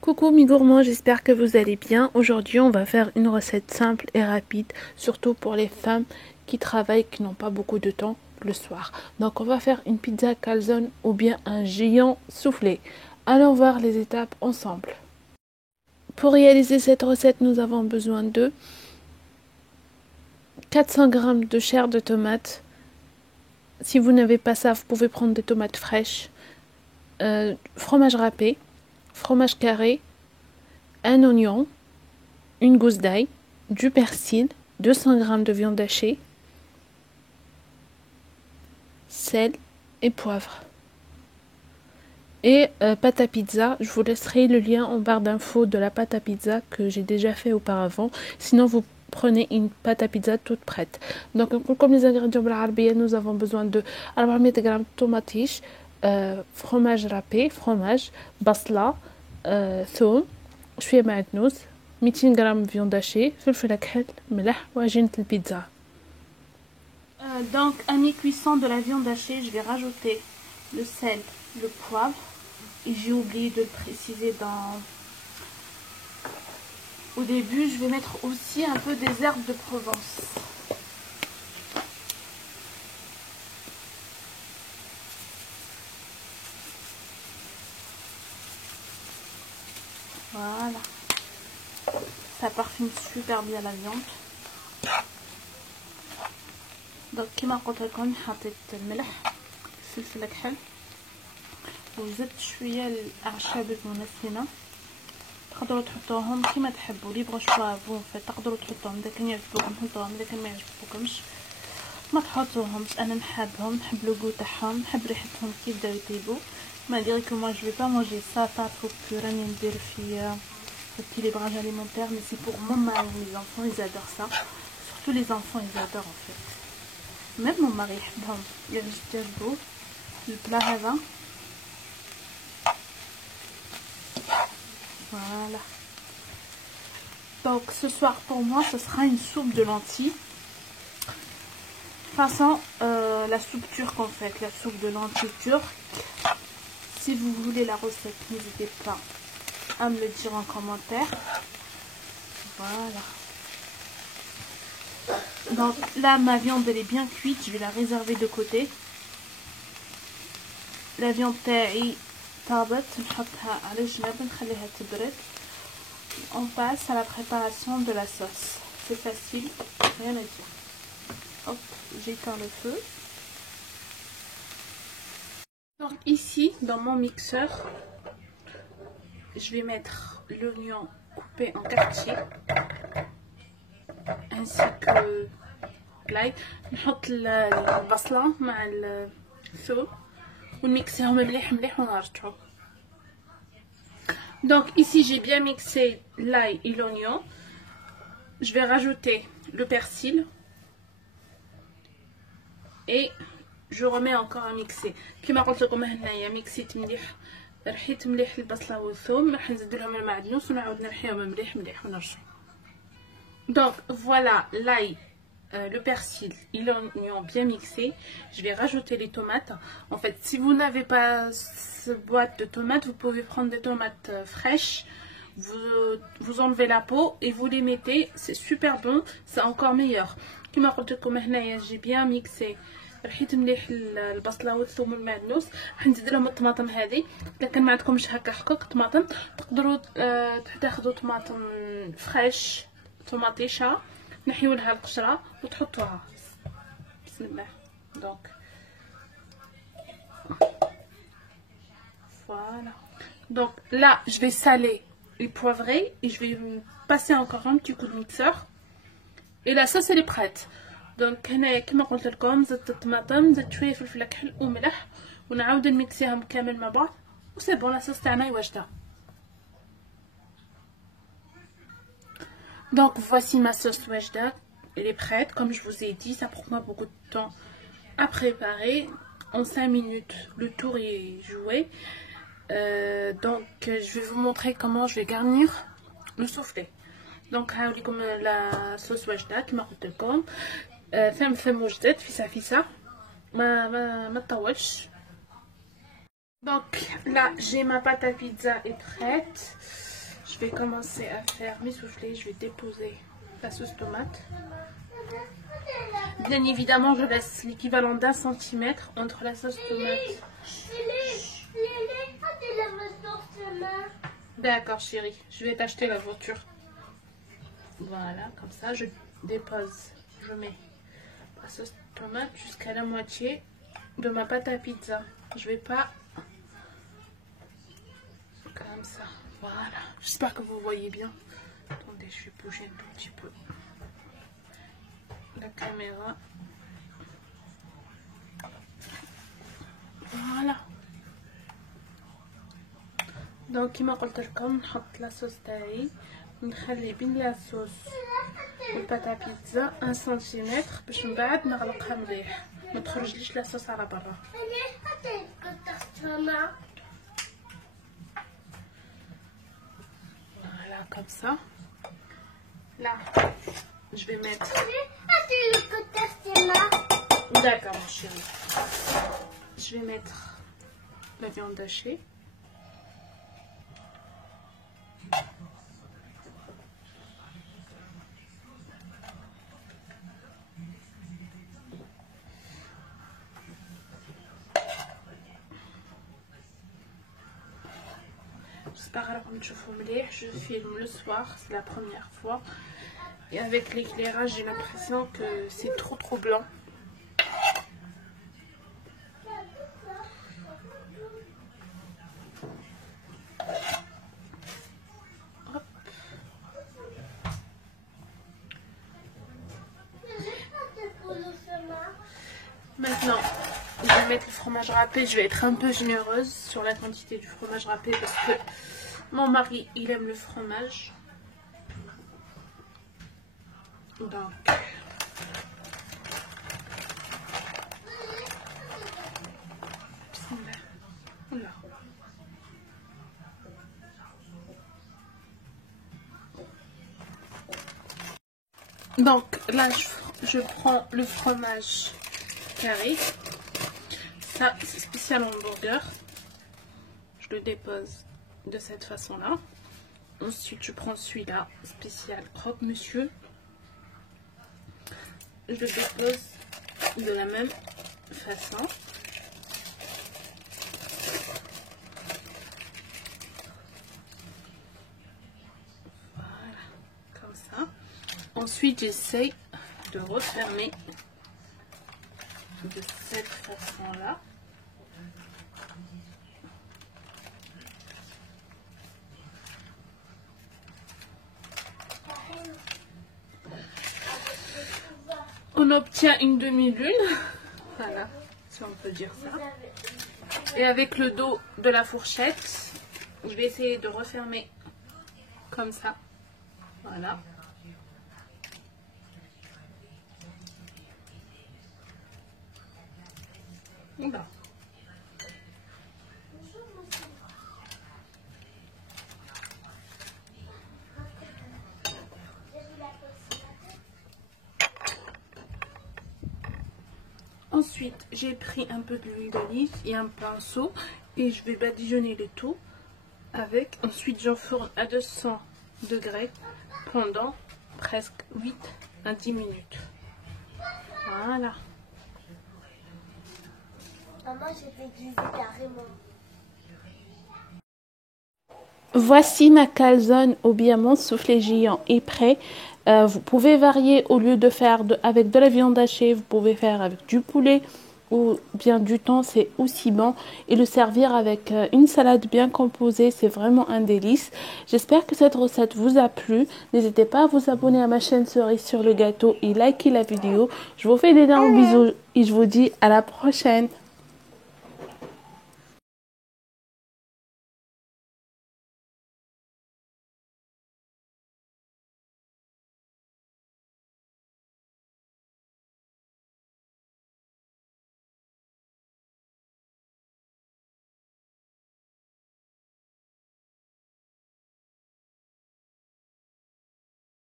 Coucou mes gourmands, j'espère que vous allez bien. Aujourd'hui on va faire une recette simple et rapide, surtout pour les femmes qui travaillent, qui n'ont pas beaucoup de temps le soir. Donc on va faire une pizza calzone ou bien un géant soufflé. Allons voir les étapes ensemble. Pour réaliser cette recette, nous avons besoin de 400 g de chair de tomate. Si vous n'avez pas ça, vous pouvez prendre des tomates fraîches, fromage râpé, fromage carré, un oignon, une gousse d'ail, du persil, 200 g de viande hachée, sel et poivre. Et pâte à pizza, je vous laisserai le lien en barre d'infos de la pâte à pizza que j'ai déjà fait auparavant. Sinon vous prenez une pâte à pizza toute prête. Donc comme les ingrédients بالعربية, nous avons besoin de 400 g de tomates, fromage râpé, fromage, بصلة, ثوم, شوية معدنوس, 200 g viande hachée, فلفل أكحل, ملح وعجينة البيتزا. Donc à mi-cuisson de la viande hachée, je vais rajouter le sel, le poivre, et j'ai oublié de le préciser au début. Je vais mettre aussi un peu des herbes de Provence. Voilà, ça parfume super bien la viande. Donc كما قلت لكم حطيت الملح، الفلفل الأكحل، وزدت شويه الاعشاب المنسمه. تقدروا تحطوهم كما تحبوا، لي بغا شوا فو تقدروا تحطوهم اذا كان يعجبوكم حطوهم، اذا كان ما يعجبوكمش ما تحطوهمش. انا نحبهم، نحب لو غو تاعهم، نحب ريحتهم كي يبداو يطيبوا. ما ديري كو moi je vais pas manger ça تعرفوا راني ندير في l'équilibrage alimentaire, mais c'est pour mon mari et mes enfants, ils adorent ça. Surtout les enfants, ils adorent en fait. Même mon mari يحبهم، يعجبوه البلا هذا. Voilà. Donc ce soir pour moi ce sera une soupe de lentilles. Façon la soupe turque en fait, la soupe de lentilles turque. Si vous voulez la recette, n'hésitez pas à me le dire en commentaire. Voilà. Donc là ma viande elle est bien cuite, je vais la réserver de côté. La viande تاعي طابت، نحطها على جنب نخليها تبرد. On passe à la préparation de la sauce. C'est facile, rien à dire. Hop, j'éteins le feu. Donc ici, dans mon mixeur, je vais mettre l'oignon coupé en quartiers, ainsi que l'ail. نحط البصلة مع الثوم ونميكسيهم مليح مليح ونرجعو. Donc ici j'ai bien mixé l'ail et l'oignon. Je vais rajouter le persil et je remets encore à mixer. كما قلت لكم هنايا ميكسيت مليح، رحيت مليح البصله والثوم، راح نزيد لهم المعدنوس ونعاود نرحيهم مليح مليح ونرجع. Donc voilà l'ail, le persil et l'oignon bien mixé. Je vais rajouter les tomates. En fait, si vous n'avez pas cette boîte de tomates, vous pouvez prendre des tomates fraîches. Vous enlevez la peau et vous les mettez. C'est super bon, c'est encore meilleur. كما قلت لكم هنايا j'ai bien mixé، رحيت مليح البصله والثوم والمعدنوس. راح نزيد لهم الطماطم هذه. اذا كان ما عندكمش هكا حقق طماطم تقدروا تاخذوا طماطم فريش، طماطيشه نحيو لها القشره وتحطوها. بسم الله. دونك voilà. Donc là je vais saler et poivrer et je vais passer encore un petit coup de mixeur et la sauce elle est prête. دونك هنايا كما قلت لكم زدت الطماطم، زدت شويه فلفل كحل وملح ونعاود نميكسيهم كامل مع بعض وسي بون. لا صوص تاعنا واجده. Donc voici ma sauce wajda, elle est prête. Comme je vous ai dit, ça prend pas beaucoup de temps à préparer. En 5 minutes le tour est joué. Donc je vais vous montrer comment je vais garnir le soufflé. Donc هاوليكم la sauce wajda كما قلت لكم، فم وجدت فيسا فيسا ما تطولش. Donc là j'ai ma pâte à pizza est prête. Je vais commencer à faire mes soufflés. Je vais déposer la sauce tomate. Bien évidemment, je laisse l'équivalent d'1 centimètre entre la sauce tomate. D'accord chérie, je vais t'acheter la voiture. Voilà, comme ça je dépose, je mets la sauce tomate jusqu'à la moitié de ma pâte à pizza. Je vais pas comme ça. Voilà, j'espère que vous voyez bien. Attendez, je vais bouger un tout petit peu la caméra. Voilà. دونك كيما قلت لكم نحط لاصوص تاعي ونخلي بين لاصوص والباتا بيتزا 1 سنتيمتر باش من بعد نغلقها مليح ما تخرجليش لاصوص على برا. Voilà, comme ça. Là, je vais mettre. D'accord, mon chéri. Je vais mettre la viande hachée. J'espère que vous voyez. Je filme le soir, c'est la première fois. Et avec l'éclairage, j'ai l'impression que c'est trop blanc. Hop. Maintenant, je vais mettre le fromage râpé. Je vais être un peu généreuse sur la quantité du fromage râpé parce que mon mari, il aime le fromage. Donc, oula. Donc là, je prends le fromage carré. Ça, c'est spécial hamburger. Je le dépose de cette façon-là. Ensuite, je prends celui-là, spécial croque-monsieur. Je le dépose de la même façon. Voilà, comme ça. Ensuite, j'essaye de refermer de cette façon-là. On obtient une demi-lune, voilà, si on peut dire ça. Et avec le dos de la fourchette, je vais essayer de refermer comme ça, voilà. Voilà. Ensuite, j'ai pris un peu d'huile d'olive et un pinceau et je vais badigeonner le tout avec. Ensuite, j'enfourne à 200 degrés pendant presque 8 à 10 minutes. Voilà. Maman, j'ai fait glisser carrément. Voici ma calzone ou bien mon soufflé géant est prêt. Vous pouvez varier, au lieu de faire avec de la viande hachée, vous pouvez faire avec du poulet ou bien du thon, c'est aussi bon. Et le servir avec une salade bien composée, c'est vraiment un délice. J'espère que cette recette vous a plu. N'hésitez pas à vous abonner à ma chaîne Cerise sur le gâteau et liker la vidéo. Je vous fais d'énormes bisous et je vous dis à la prochaine.